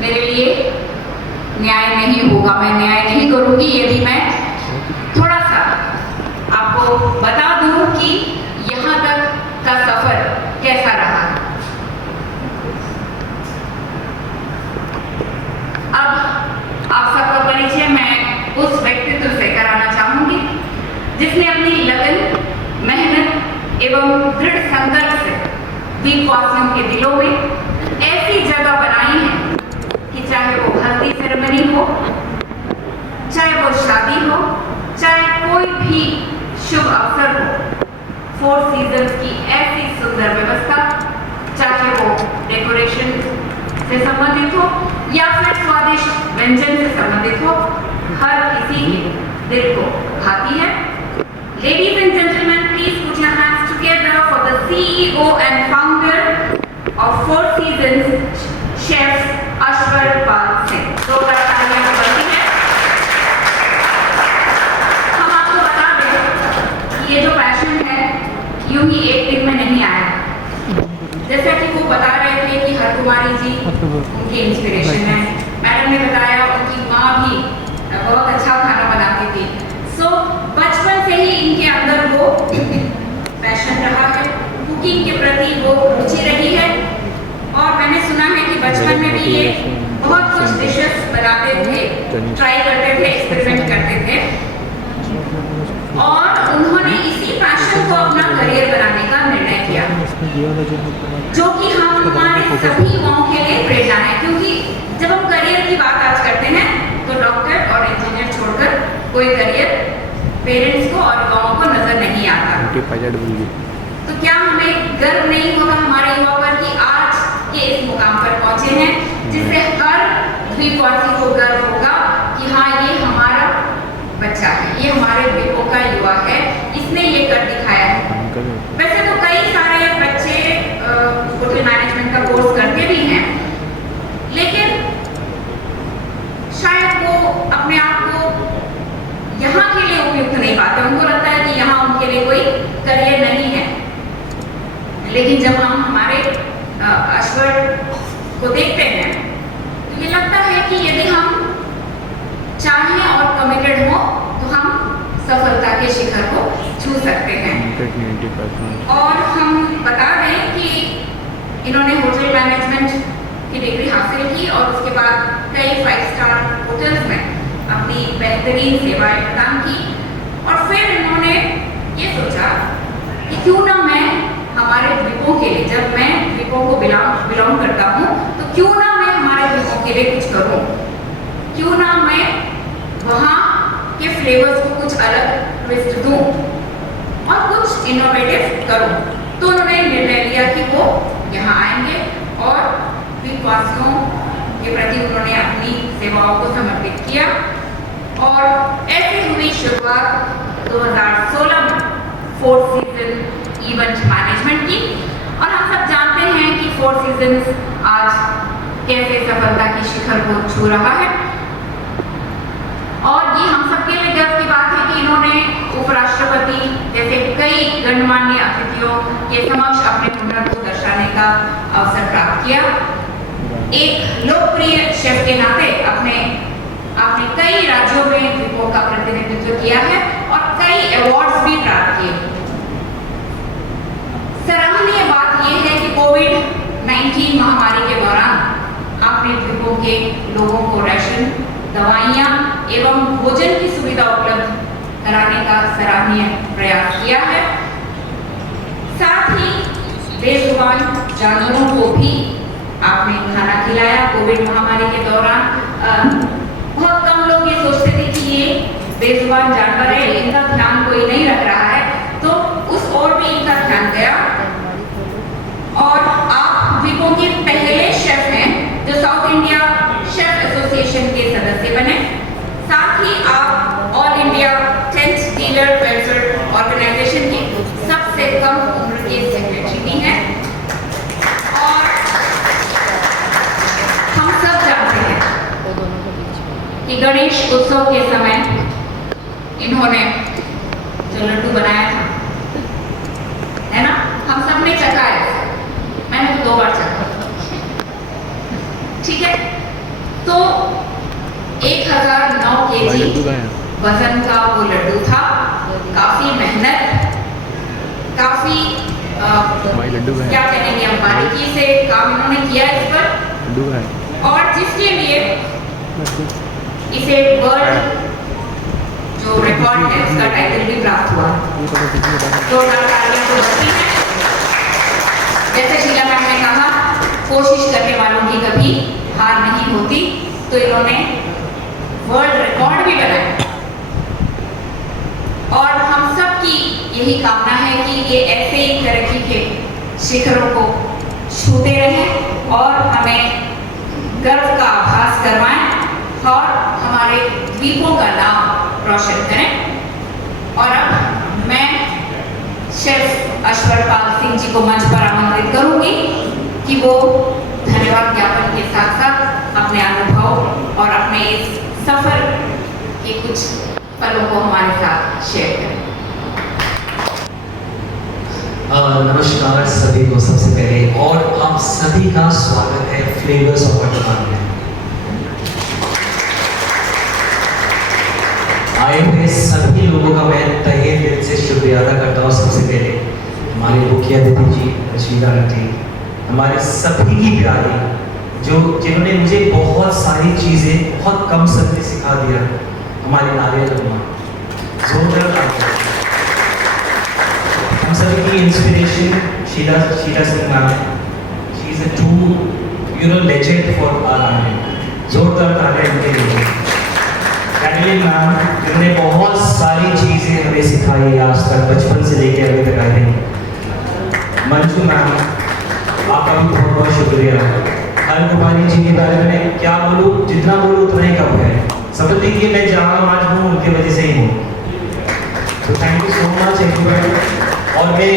मेरे लिए न्याय नहीं होगा, मैं न्याय नहीं करूंगी यदि मैं थोड़ा सा आपको बता दूं कि यहाँ तक का सफर कैसा रहा। अब आप सबका परिचय मैं उस व्यक्तित्व से कराना चाहूंगी जिसने अपनी लगन, मेहनत एवं दृढ़ संकल्प से द्वीपवासियों के दिलों में ऐसी जगह बनाई है कि चाहे वो हल्दी सेरेमनी हो, चाहे वो शादी हो, चाहे कोई भी शुभ अवसर हो, फोर सीजन्स की ऐसी सुंदर व्यवस्था, चाहे वो डेकोरेशन से संबंधित हो या फिर स्वादिष्ट व्यंजन से संबंधित हो, हर किसी के दिल को भाती है। Ladies and gentlemen, please put your hands together for the CEO and founder of Four Seasons, Chef अश्वर Pal Singh. तो तालियां बनती है। हम आपको बता दें कि ये जो पैशन है यूं ही एक दिन में नहीं आया, जैसा कि वो बता रहे थे कि हरकुमारी जी उनकी इंस्पिरेशन है। मैडम ने बताया उनकी माँ भी बहुत अच्छा खाना बनाती थी। सो बचपन से ही इनके अंदर वो पैशन रहा है, कुकिंग के प्रति वो रुचि रही है। और मैंने सुना है कि बचपन में भी ये बहुत कुछ डिशेस बनाते थे, ट्राई करते थे, एक्सपेरिमेंट करते थे और उन्होंने इसी पैशन को अपना करियर बनाने का निर्णय किया, जो कि हमारे सभी माओं के लिए प्रेरणा है। क्योंकि जब हम करियर की बात आज करते हैं तो डॉक्टर और इंजीनियर छोड़कर कोई करियर पेरेंट्स को और गाँव को नजर नहीं आता। तो क्या हमें गर्व नहीं होगा हमारे युवा पर कि आज के इस मुकाम पर पहुंचे हैं, जिससे हर द्वीपवासी को गर्व होगा कि हाँ ये हमारा बच्चा है, ये हमारे द्वीपों का युवा है, इसने ये कर दिखाया है। वैसे तो कई सारे बच्चे होटल मैनेजमेंट का कोर्स करते भी हैं, लेकिन शायद वो अपने आप को यहाँ के लिए उपयुक्त नहीं पाते, उनको लगता है कि यहाँ उनके लिए कोई करियर नहीं है। लेकिन जब हम हमारे अश्वर को देखते हैं तो ये लगता है कि यदि हम चाहें और कमिटेड हो तो हम सफलता के शिखर को छू सकते हैं। और हम बता दें कि इन्होंने होटल मैनेजमेंट की डिग्री हासिल की और उसके बाद कई 5 स्टार होटल्स में अपनी बेहतरीन सेवाएं प्रदान की। और फिर इन्होंने ये सोचा कि क्यों ना मैं हमारे द्वीपों के लिए, जब मैं द्वीपों को बिलोंग करता हूँ तो क्यों ना मैं हमारे द्वीपों के लिए कुछ करूँ, क्यों ना मैं वहाँ के फ्लेवर्स को कुछ अलग ट्विस्ट दूँ और कुछ इनोवेटिव करूँ। तो उन्होंने निर्णय लिया कि वो यहाँ आएंगे और द्वीपवासियों के प्रति उन्होंने अपनी सेवाओं को समर्पित किया। और ऐसे हुई शुरुआत 2016 में फोर सीजन इवेंट मैनेजमेंट की। और हम सब जानते हैं कि फोर सीजन्स आज कैसे सफलता की शिखर को छू रहा है। और ये हम सबके लिए गर्व की बात है कि इन्होंने उपराष्ट्रपति जैसे कई गणमान्य अतिथियों के समक्ष अपने हुनर को दर्शाने का अवसर प्राप्त किया। एक लोकप्रिय शेफ के नाते आपने कई राज्यों में द्वीपों का प्रतिनिधित्व किया है और कई अवार्ड्स भी प्राप्त किए। सराहनीय बात यह है कि कोविड-19 महामारी के दौरान आपने द्वीपों के लोगों को राशन, दवाइयाँ एवं भोजन की सुविधा उपलब्ध कराने का सराहनीय प्रयास किया है। साथ ही बेजुबान जानवरों को भी आपने खाना खिलाया। कोविड महामारी के दौरान बहुत कम लोग ये सोचते थे कि ये बेजुबान जानवर है, इनका ध्यान कोई नहीं रख रहा है, तो उस ओर भी कि गणेश उत्सव के समय इन्होंने जो लड्डू बनाया था, है ना, हम सब ने चखा है, मैंने तो 2 बार चखा, ठीक है। तो 1009 भाई केजी लड्डू का है वजन का वो लड्डू था। काफी मेहनत, काफी भाई लड्डू का क्या है कहेंगे हम, बारीकी से काम इन्होंने किया इस पर, लड्डू का है और जिसके लिए इसे वर्ल्ड जो रिकॉर्ड है उसका टाइटल भी प्राप्त हुआ। जोरदार तालियां तो बजती हैं। जैसे शीला मैम ने कहा, कोशिश करने वालों की कभी हार नहीं होती, तो इन्होंने वर्ल्ड रिकॉर्ड भी बनाया। और हम सब की यही कामना है कि ये ऐसे ही तरक्की के शिखरों को छूते रहें और हमें गर्व का आभास करवाएं और हमारे द्वीपों का नाम रोशन करें। और अब मैं शेफ अश्वरपाल सिंह जी को मंच पर आमंत्रित करूंगी कि वो धन्यवाद ज्ञापन के साथ साथ अपने अनुभव और अपने इस सफर के कुछ पलों को हमारे साथ शेयर करें। नमस्कार सभी को सबसे पहले, और आप सभी का स्वागत है फ्लेवर्स ऑफ अंडमान में। आए हुए सभी लोगों का मैं तहे दिल से शुक्रिया अदा करता हूँ। सबसे पहले हमारे मुख्य अतिथि जी शीला आंटी, हमारे सभी की प्यारी, जिन्होंने मुझे बहुत सारी चीज़ें बहुत कम समय में सिखा दिया, हमारी नारियल अम्मा, जोरदार तालियां। हम सभी की इंस्पिरेशन शीला सिंह मैम है। She is a true legend for our army. जोरदार तालियां इनके लिए। कैटलिन मैम, जिन्होंने बहुत सारी चीज़ें हमें सिखाई है आज तक, बचपन से लेकर अभी तक आए हैं। मंजू मैम, आपका भी बहुत बहुत शुक्रिया। हर कुमारी जी के बारे में क्या बोलूँ, जितना बोलूँ उतना ही कम है। समझ लीजिए मैं जहाँ आज हूँ उनकी वजह से ही हूँ। तो thank you so much everyone. और मैं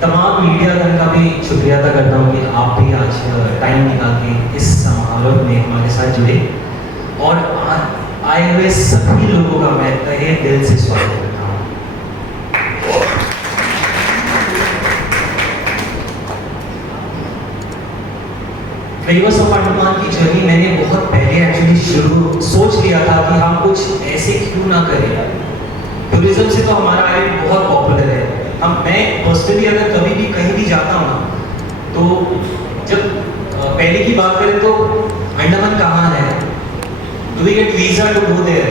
तमाम मीडिया गण का भी शुक्रिया अदा करता हूँ कि आप भी आज टाइम निकाल के इस समारोह में हमारे साथ जुड़े, और आए हुए सभी लोगों का मैं तहे दिल से स्वागत करता हूँ। फ्लेवर्स ऑफ अंडमान की जर्नी मैंने बहुत पहले एक्चुअली सोच लिया था कि हम कुछ ऐसे क्यों ना करें। टूरिज्म से तो हमारा आइलैंड बहुत पॉपुलर है। मैं पर्सनली अगर कभी भी कहीं भी जाता हूँ ना, तो जब पहले की बात करें तो अंडमान कहाँ है, do we get visa to go there,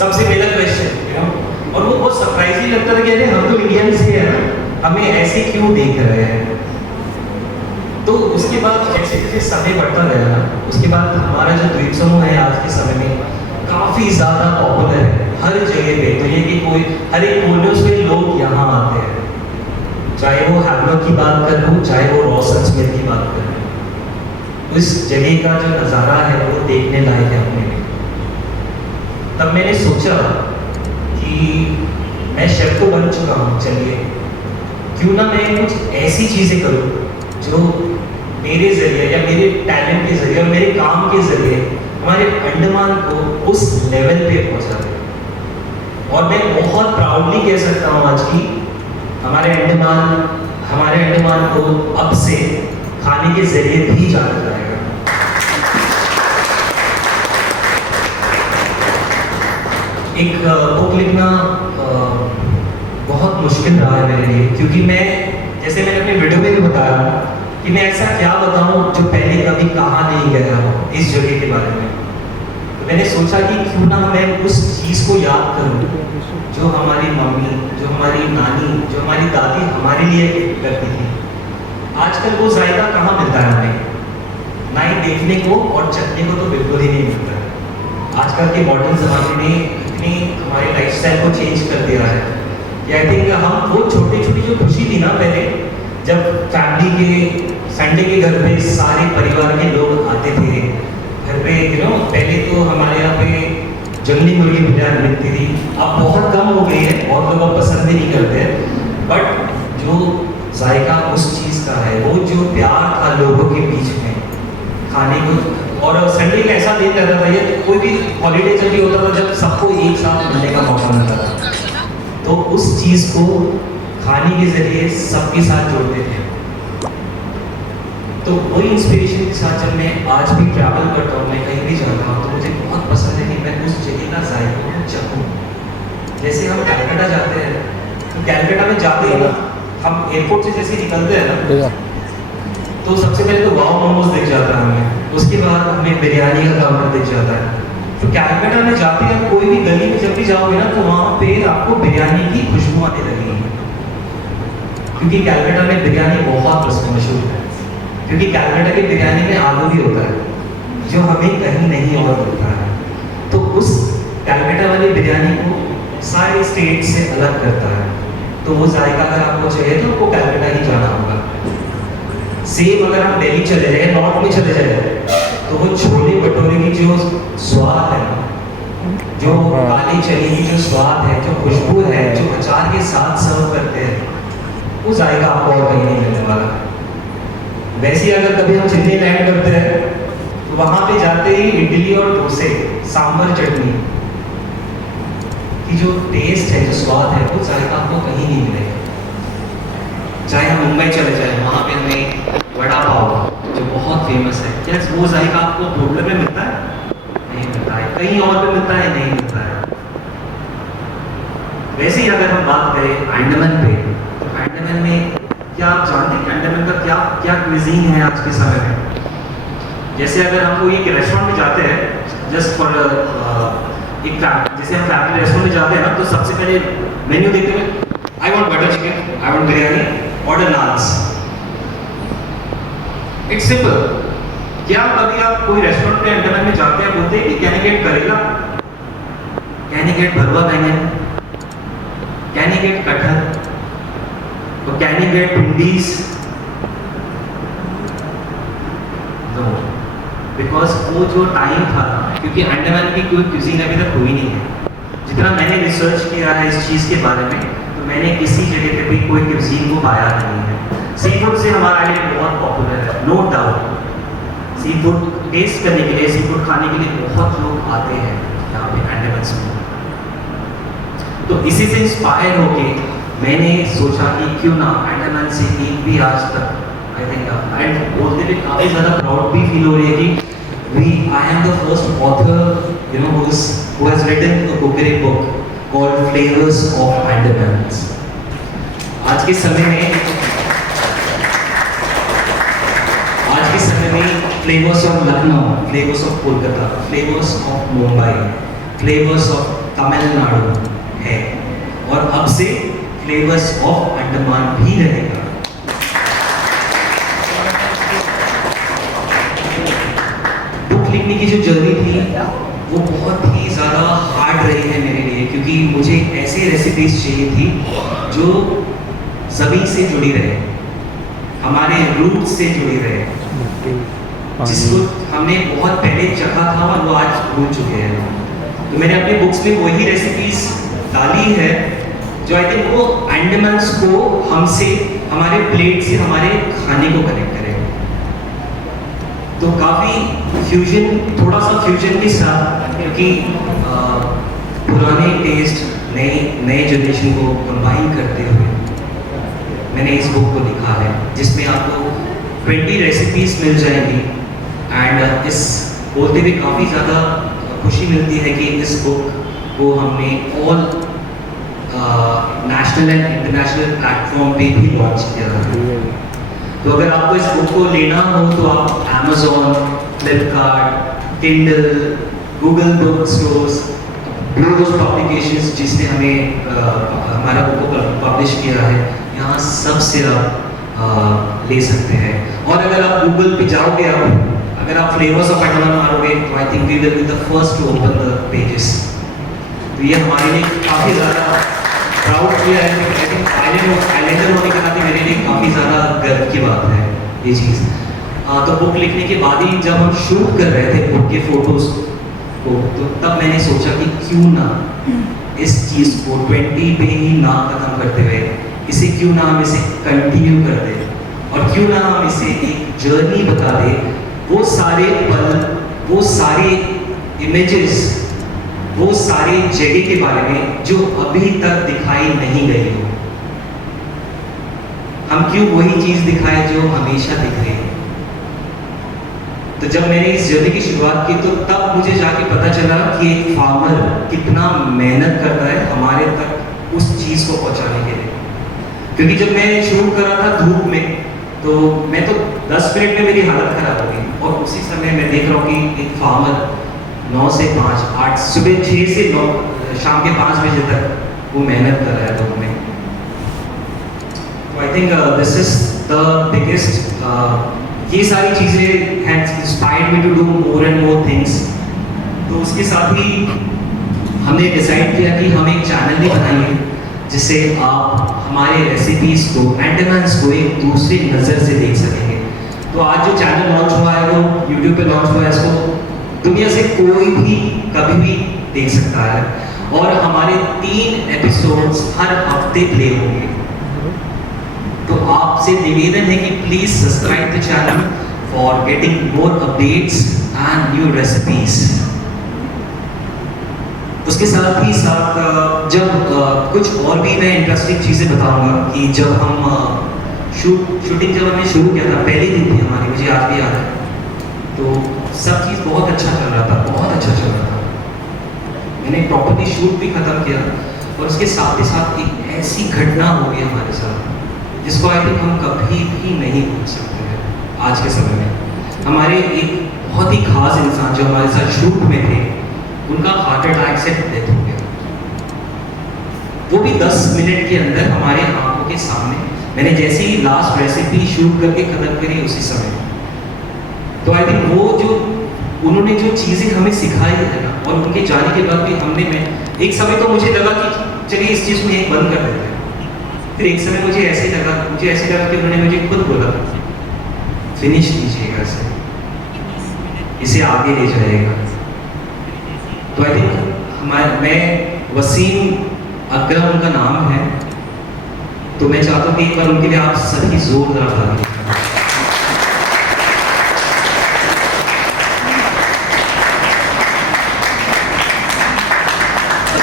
सबसे पहला क्वेश्चन, और वो बहुत सरप्राइजिंग लगता था कि अरे हम तो इंडियंस ही हैं ना, हमें ऐसे क्यों देख रहे हैं। तो उसके बाद जैसे जैसे समय बढ़ता गया ना, उसके बाद हमारा जो द्वीप समूह है आज के समय में काफ़ी ज़्यादा पॉपुलर है हर जगह पे। तो ये कि कोई हर एक कोने से लोग यहाँ आते हैं, चाहे वो हैवलॉक की बात कर लूँ, चाहे वो रॉसन स्मिथ की बात कर लूँ। उस जगह का जो नज़ारा है वो देखने लायक है अपने में। तब मैंने सोचा कि मैं शेफ तो बन चुका हूँ, चलिए क्यों ना मैं कुछ ऐसी चीज़ें करूँ जो मेरे ज़रिए या मेरे टैलेंट के ज़रिए और मेरे काम के ज़रिए हमारे अंडमान को उस लेवल पे पहुँचा दे। और मैं बहुत प्राउडली कह सकता हूँ आज की हमारे अंडमान को अब से खाने के ज़रिए भी जाना जाएगा। एक बुक लिखना बहुत मुश्किल रहा है मेरे लिए, क्योंकि मैं जैसे मैंने अपने वीडियो में भी बताया कि मैं ऐसा क्या बताऊं जो पहले कभी कहा नहीं गया इस जगह के बारे में। तो मैंने सोचा कि क्यों ना मैं उस चीज़ को याद करूं जो हमारी मम्मी, जो हमारी नानी, जो हमारी दादी हमारे लिए करती थी। आजकल वो जायका कहाँ मिलता है हमें, ना ही देखने को और चखने को तो बिल्कुल ही नहीं मिलता है। आजकल के मॉडर्न ज़माने ने इतनी हमारे लाइफस्टाइल को चेंज कर दिया है कि आई थिंक हम वो छोटी छोटी जो खुशी थी ना पहले, जब फैमिली के संडे के घर पे सारे परिवार के लोग आते थे घर पे, पहले तो हमारे यहाँ पे जंगली मुर्गी बिरयानी मिलती थी, अब बहुत कम हो गई है, बहुत लोग अब पसंद भी नहीं करते हैं। बट जो जायका उस चीज़ का है, वो जो प्यार था लोगों के बीच में खाने को, और संडे का ऐसा दिन रहता था, ये कोई भी हॉलीडे जब भी होता था जब सबको एक साथ मिलने का मौका मिलता था, तो उस चीज़ को खाने के जरिए सबके साथ जोड़ते थे। तो वही इंस्पिरेशन के साथ जब मैं आज भी ट्रैवल करता हूँ, मैं कहीं भी जाता हूँ, तो मुझे बहुत पसंद है कि मैं उस जगह का जायका चाहूँ। जैसे हम कैलकाटा जाते हैं, तो कैलकाटा में जाते ही हम एयरपोर्ट से जैसे निकलते हैं ना, तो सबसे पहले तो वाव मोमोज दिख जाता है हमें, उसके बाद हमें बिरयानी का काउंटर दिख जाता है। तो कैलकाटा में जाते हैं, कोई भी गली में जब भी जाओगे ना, तो वहाँ पे आपको बिरयानी की खुशबू आने लगेगी, क्योंकि कैलकाटा में बिरयानी बहुत मशहूर है। क्योंकि कैलकाटा की बिरयानी में आलू भी होता है, जो हमें कहीं नहीं और मिलता है। तो उस कैलकाटा वाली बिरयानी को सारे स्टेट से अलग करता है। तो वो जायका अगर आपको चाहिए तो आपको कैलकाटा ही जाना होगा। सेम अगर हम दिल्ली चले जाए, नॉर्थ में चले जाए, तो वो छोले भटूरे की जो स्वाद है ना, जो काली चने की जो स्वाद है, जो खुशबू है, जो अचार के साथ सर्व करते हैं, वो जायका आपको और कहीं नहीं मिलने वाला। वैसे ही अगर कभी हम चेन्नई लैंड करते हैं, तो वहाँ पे जाते ही इडली और डोसे, सांभर चटनी की जो टेस्ट है, जो स्वाद है, वो जायका आपको कहीं नहीं मिलेगा। चाहे हम मुंबई चले जाएं, वहाँ पे हमें वड़ा पाव जो बहुत फेमस है, क्या वो जायका आपको ढोकले में मिलता है? नहीं मिलता है। कहीं और पे मिलता है? नहीं मिलता है। वैसे ही अगर हम बात करें अंडमान पे, तो अंडमान में क्या आप जानते हैं कि अंडमान का क्या क्या क्विजीन है आज के समय में? जैसे अगर हम कोई एक रेस्टोरेंट में जाते हैं, जस्ट फॉर जैसे हम फैमिली रेस्टोरेंट में जाते हैं ना, तो सबसे पहले मेन्यू देखते हैं, I want butter chicken, I want biryani, order naans. It's simple. क्या कभी आप कोई रेस्टोरेंट में अंडमान में जाते हैं, बोलते हैं कि can I get karela, can I get bharwa baingan, can I get kathal, तो can you get bhindis? No, because वो जो टाइम था, क्योंकि अंडमान की कोई क्यूजीन अभी तक हुई नहीं है। जितना मैंने रिसर्च किया है इस चीज़ के बारे में, तो मैंने किसी जगह पे भी कोई क्यूजीन को पाया नहीं है। सी फूड से हमारा आइलैंड बहुत पॉपुलर है, no doubt. Sea food taste करने के लिए, सी फूड खाने के लिए बहुत लोग आते हैं यहाँ पे अंडमान में। तो इसी से इंस्पायर होके मैंने सोचा कि क्यों ना अंडमान से एक भी आज तक आई थिंक एंड बोलते हुए काफ़ी ज़्यादा प्राउड भी फील हो रही है कि I am the first author you know who has written a cookery book called flavours of Andaman. आज के समय में flavours of Lucknow, flavours of Kolkata, flavours of Mumbai, flavours of Tamil Nadu है, और अब से फ्लेवर्स ऑफ अंडमान भी रहेगा। बुक लिखने की जो जर्नी थी वो बहुत ही ज़्यादा हार्ड रही है मेरे लिए, क्योंकि मुझे ऐसी रेसिपीज चाहिए थी जो ज़मीन से जुड़ी रहे, हमारे रूट से जुड़ी रहे, जिसको हमने बहुत पहले चखा था और वो आज भूल चुके हैं। तो मैंने अपनी बुक्स में वही रेसिपीज डाली है जो आई थिंक वो अंडमान्स को हमसे, हमारे प्लेट से, हमारे खाने को कनेक्ट करें। तो काफ़ी फ्यूजन, थोड़ा सा फ्यूजन के साथ, क्योंकि पुराने टेस्ट नए जनरेशन को कंबाइन करते हुए मैंने इस बुक को लिखा है, जिसमें आपको 20 रेसिपीज मिल जाएंगी। एंड इस बोलते हुए काफ़ी ज़्यादा खुशी मिलती है कि इस बुक को हमने all national and international platform पे भी लॉन्च किया है। तो अगर आपको इस बुक को लेना हो तो आप Amazon, Flipkart, Kindle, Google book stores, blue rose publications जिसने हमें हमारा बुक को पब्लिश किया है, यहाँ सबसे आप ले सकते हैं। और अगर आप गूगल पे जाओगे, अगर आप फ्लेवर्स ऑफ अंडमान मारोगे, तो I think we will be the first to open the pages. तो ये हमारे लिए काफ़ी ज़्यादा प्राउड किया है। आई थिंक आइलैंडर होने के नाते मेरे लिए काफ़ी ज़्यादा गर्व की बात है ये चीज़। तो बुक लिखने के बाद ही जब हम शूट कर रहे थे बुक के फोटोज़ को, तो तब मैंने सोचा कि क्यों ना इस चीज़ को 20 पे ही ना ख़त्म करते हुए इसे क्यों ना हम इसे कंटिन्यू कर दें, और क्यों ना हम इसे एक जर्नी बता दें, वो सारे पल वो सारे इमेजेस, वो सारी जगह के बारे में जो अभी तक दिखाई नहीं गई हो। हम क्यों वही चीज दिखाए जो हमेशा दिख रही है। तो जब मैंने इस जर्नी की शुरुआत की तो तब मुझे जाके पता चला कि एक फार्मर कितना मेहनत करता है हमारे तक उस चीज को पहुंचाने के लिए। क्योंकि जब मैं शूट कर रहा था धूप में, तो मैं तो 10 मिनट में मेरी हालत खराब हो गई, और उसी समय मैं देख रहा हूँ कि एक फार्मर 9 से 5, 8 सुबह 6 से 9 शाम के 5 बजे तक वो मेहनत कर रहा है धूप में। तो I think this is the biggest, ये सारी चीज़ें had inspired me to do more and more things. तो उसके साथ ही हमने डिसाइड किया कि हम एक चैनल भी बनाएंगे जिससे आप हमारे रेसिपीज को, एंडमान्स को एक दूसरी नज़र से देख सकेंगे। तो आज जो चैनल लॉन्च हुआ है वो यूट्यूब पे लॉन्च हुआ है, इसको दुनिया से कोई भी कभी भी देख सकता है, और हमारे 3 एपिसोड्स हर हफ्ते प्ले होंगे। तो आपसे निवेदन है कि please subscribe the channel for getting more updates and new recipes. उसके साथ ही साथ जब कुछ और भी मैं इंटरेस्टिंग चीज़ें बताऊंगा कि जब हम शूटिंग जब हमने शुरू किया था, पहली दिन थी हमारी, मुझे आज भी याद है, तो सब चीज़ बहुत अच्छा चल रहा था, बहुत अच्छा चल रहा था। मैंने प्रॉपर्ली शूट भी ख़त्म किया, और उसके साथ ही साथ एक ऐसी घटना हो गई हमारे साथ जिसको आई थिंक हम कभी भी नहीं भूल सकते हैं आज के समय में। हमारे एक बहुत ही खास इंसान जो हमारे साथ शूट में थे, उनका हार्ट अटैक से डेथ हो गया, वो भी 10 मिनट के अंदर हमारे आंखों के सामने। मैंने जैसे ही लास्ट रेसिपी शूट करके खत्म करी उसी समय, तो आई थिंक वो जो उन्होंने जो चीज़ें हमें सिखाई है ना, और उनके जाने के बाद भी हमने, मैं एक समय तो मुझे लगा कि चलिए इस चीज़ को यहीं बंद कर देते हैं, फिर एक समय मुझे ऐसे लगा कि उन्होंने मुझे खुद बोला फिनिश कीजिएगा इसे आगे ले जाएगा। तो आई थिंक मैं वसीम अकरम उनका नाम है, तो मैं चाहता हूँ कि एक बार उनके लिए आप सभी जोरदार ताली।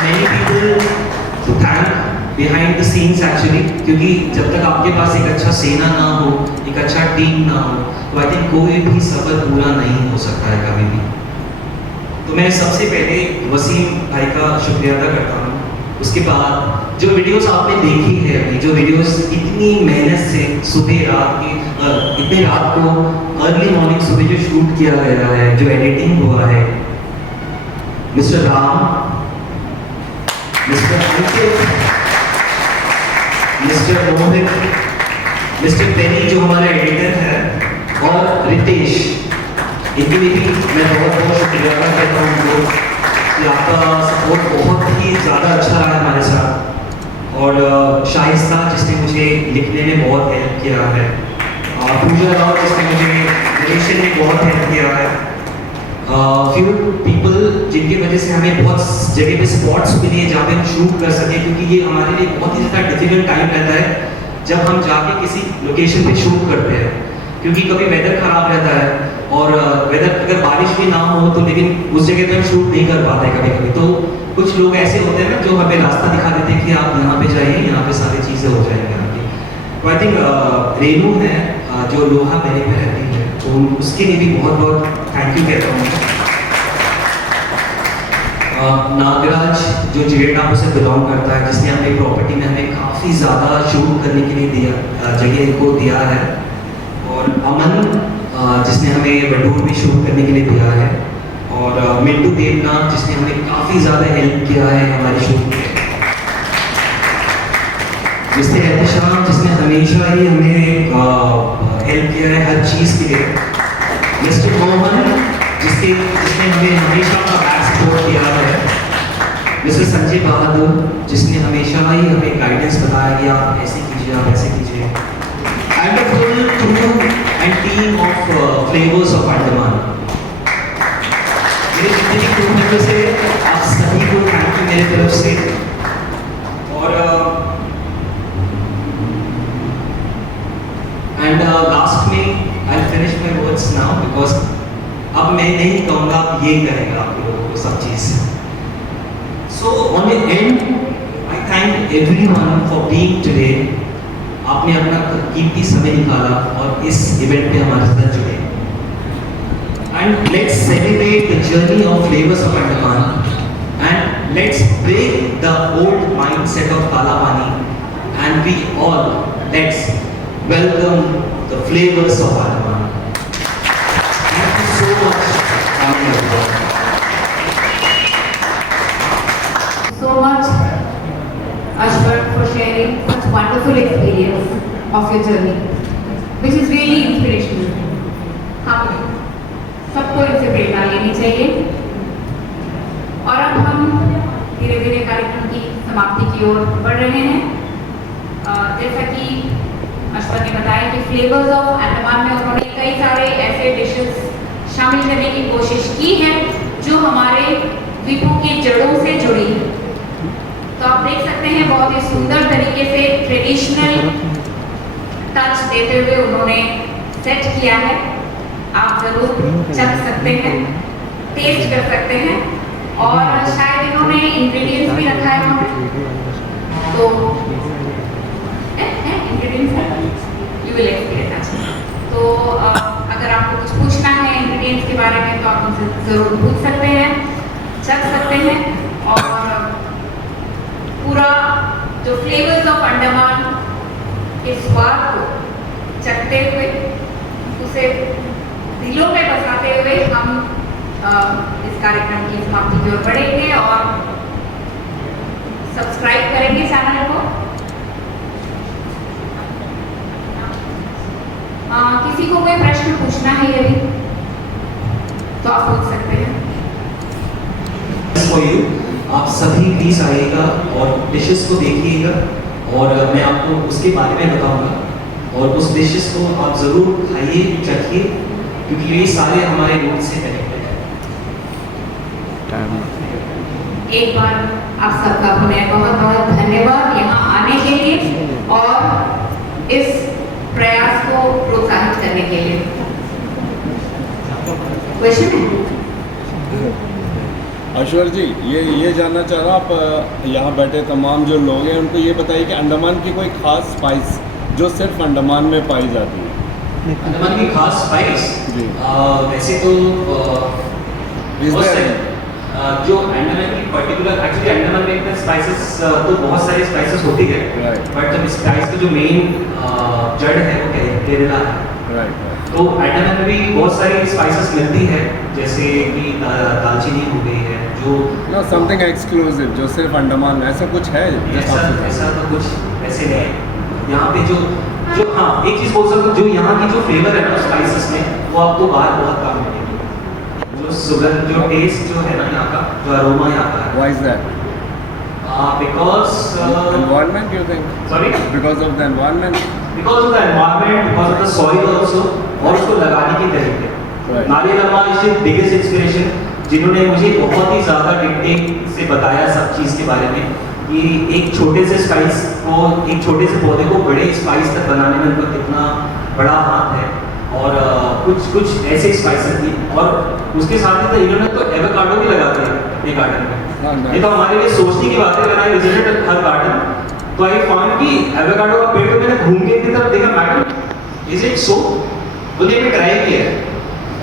Many people to thank behind the scenes actually, क्योंकि जब तक आपके पास एक अच्छा सेना ना हो, एक अच्छा टीम ना हो, तो आई थिंक कोई भी सफर पूरा नहीं हो सकता है कभी भी। तो मैं सबसे पहले वसीम भाई का शुक्रिया अदा करता हूँ। उसके बाद जो वीडियोस आपने देखी है अभी, जो वीडियोस इतनी मेहनत से सुबह रात की इतने रात को अर्ली मॉर्निंग सुबह जो शूट किया गया है, जो एडिटिंग हुआ है, मिस्टर राम, मिस्टर अंकित, मिस्टर मोहित, मिस्टर पेनी जो हमारा एडिटर है, और रितेश, इनके लिए भी मैं बहुत बहुत शुक्रिया अदा करता हूँ कि आपका सपोर्ट बहुत ही ज़्यादा अच्छा रहा है हमारे साथ। और शाइस्ता जिसने मुझे लिखने में बहुत हेल्प किया है, और पूजा राव जिसने मुझे नरेशन में बहुत हेल्प किया है, फ्यू पीपल जिनकी वजह से हमें बहुत जगह पे स्पॉट्स मिले जहाँ पे हम शूट कर सकें, क्योंकि ये हमारे लिए बहुत ही ज़्यादा डिफिकल्ट टाइम रहता है जब हम जाके किसी लोकेशन पे शूट करते हैं, क्योंकि कभी वेदर ख़राब रहता है, और वेदर अगर बारिश भी ना हो तो लेकिन उस जगह पे हम शूट नहीं कर पाते कभी कभी। तो कुछ लोग ऐसे होते हैं ना जो हमें रास्ता दिखा देते हैं कि आप यहाँ पे जाइए, यहाँ पे सारी चीज़ें हो जाएंगी आपकी। तो आई थिंक रेनू है जो लोहा मैरी में रहती है, तो उसके लिए भी बहुत बहुत थैंक यू कहता हूँ। नागराज जो जिगेटापू से बिलोंग करता है, जिसने अपनी प्रॉपर्टी में हमें काफ़ी ज़्यादा शूट करने के लिए दिया, जगह को दिया है, और अमन जिसने हमें वडूर में शूट करने के लिए दिया है, और मिंटू देवनाथ जिसने हमें काफ़ी ज़्यादा हेल्प किया है हमारे शूट में, मिस्टर एहतशाम जिसने हमेशा ही हमें हेल्प किया है हर चीज़ के लिए, मिस्टर मोहन जिसने हमें हमेशा का बैक सपोर्ट दिया है, मिस्टर संजय बहादुर जिसने हमेशा ही हमें गाइडेंस बताया कि आप ऐसे कीजिए, आप ऐसे कीजिए, and the full crew and team of flavours of Andaman. मेरे जितने भी क्रू मेंबर्स से आप सभी को थैंक यू मेरे तरफ से। और एंड लास्ट में I finish my words now, because अब मैं नहीं कहूँगा, आप ये कहेगा आप लोगों को सब चीज़। So on the end I thank everyone for being today. आपने अपना कीमती समय निकाला और इस इवेंट पे हमारे साथ जुड़े। And let's celebrate the journey of flavours of Andaman and let's break the old mindset of Kala Pani and we all let's welcome the flavours of Andaman. Thank you so much, everyone. So much, Ashwar, for sharing such wonderful experience of your journey, which is really inspirational. हम सबको इनसे प्रेरणा लेनी चाहिए। और अब हम धीरे धीरे कार्यक्रम की समाप्ति की ओर बढ़ रहे हैं। जैसा कि अश्वर ने बताया कि फ्लेवर्स ऑफ अंडमान में उन्होंने कई सारे ऐसे डिशेस शामिल करने की कोशिश की है जो हमारे द्वीपों की जड़ों से जुड़ी है। तो आप देख सकते हैं बहुत ही सुंदर तरीके से ट्रेडिशनल टच देते हुए उन्होंने सेट किया है। आप जरूर चख सकते हैं, टेस्ट कर सकते हैं और शायद इन्होंने इंग्रेडिएंट्स भी रखा है वहाँ पे। तो इंग्रेडिएंट्स यू विल एक्सपीरियंस। तो अगर आपको कुछ पूछना है इंग्रेडिएंट्स के बारे में तो आप उनसे ज़रूर पूछ सकते हैं, चख सकते हैं और पूरा जो फ्लेवर्स ऑफ अंडमान के स्वाद को चखते हुए उसे दिलों में बसाते हुए हम इस कार्यक्रम की समाप्ति की ओर बढ़ेंगे और सब्सक्राइब करेंगे चैनल को। किसी को कोई प्रश्न पूछना है यदि तो आप पूछ सकते हैं। For you, आप सभी प्लीज आइएगा और डिशेस को देखिएगा और मैं आपको उसके बारे में बताऊंगा और उस डिशेस को आप जरूर खाइए, चखिए क्योंकि ये सारे हमारे रूट से कनेक्टेड है। एक बार आप सबका पुनः बहुत बहुत धन्यवाद यहाँ आने के लिए और इस प्रयास को प्रोत्साहित करने के लिए। क्वेश्चन है? अश्वर जी, ये जानना चाह रहा आप यहाँ बैठे तमाम जो लोग हैं उनको ये बताइए कि अंडमान की कोई खास स्पाइस जो सिर्फ अंडमान में पाई जाती है। अंडमान की खास स्पाइस जी। वैसे तो जो अंडमान की पर्टिकुलर एक्चुअली अंडमान में इतने स्पाइसेस तो बहुत सारे स्पाइसेस होती है बट जब स्पाइस का जो मेन जड़ है वो केरला है। तो अंडमान में भी बहुत सारी स्पाइसेस मिलती है जैसे कि दालचीनी हो गई है जो समथिंग एक्सक्लूसिव जो सिर्फ अंडमान में ऐसा कुछ है। ऐसा तो कुछ ऐसे नहीं है यहाँ पे जो हाँ एक चीज़ बोल सकता हूँ, जो यहाँ की जो फ्लेवर है ना स्पाइसेस में वो आपको बाहर बहुत कम मिलेगी। जो सुगंध जो टेस्ट जो है ना यहाँ का जो अरोमा यहाँ का है। Why is that? Because environment you think? Sorry? Because of the environment? Because of the environment, because of the soil also और उसको लगाने के तरीके। नारियल अम्मा इज द बिगेस्ट इंस्पिरेशन जिन्होंने मुझे बहुत ही ज़्यादा डिटेल से बताया सब चीज़ के बारे में कि एक छोटे से स्पाइस को एक छोटे से पौधे को बड़े स्पाइस तक बनाने में उनका कितना बड़ा हाथ है और कुछ ऐसे स्पाइसेस थी और उसके साथ ही तो इन्होंने तो एवोकाडो भी लगा दिया ये गार्डन में। ये तो हमारे लिए सोचने की बात है। मैंने विजिटेड हर गार्डन तो आई फाउंड कि एवोकाडो का पेड़ तो मैंने घूम के इतनी तरफ देखा मैडम इज इट सो बोलिए मैं ट्राई किया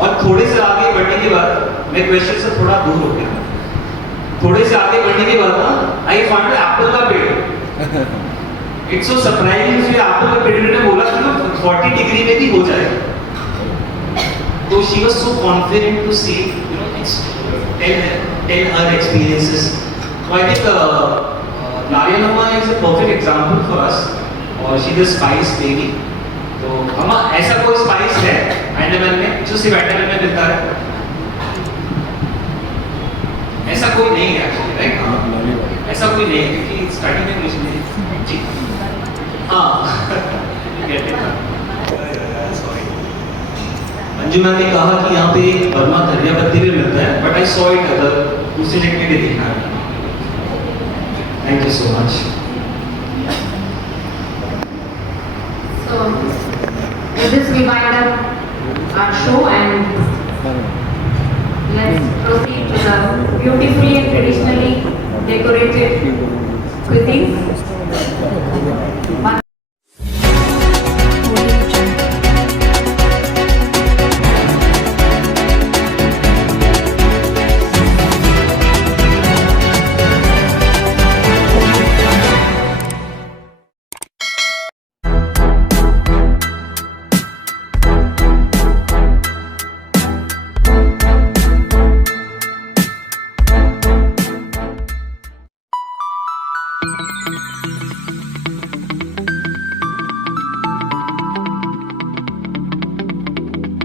और थोड़े से आगे बढ़ने के बाद मैं क्वेश्चन से थोड़ा दूर हो गया। थोड़े से आगे बढ़ने के बाद ना आई फाउंड एप्पल का पेड़ इट्स सो सरप्राइजिंग कि एप्पल का पेड़ ने बोला कि 40 डिग्री में भी हो जाएगा। तो she was so confident to say you know tell her experiences. So I think नारियल अम्मा is a perfect example for us और she is spice baby. तो अम्मा ऐसा कोई स्पाइस है अंडमान में जो सिर्फ अंडमान में मिलता है? ऐसा कोई नहीं है एक्चुअली राइट? ऐसा कोई नहीं है क्योंकि स्टार्टिंग में मुझे नहीं जी हाँ अंजुमन ने कहा कि यहाँ पे एक बर्मा धनिया पत्ती भी मिलता है but I saw it other दूसरे जगह पे देखा है। Thank you so much. So, with this we wind up our show and let's proceed to the beautifully and traditionally decorated cuisines.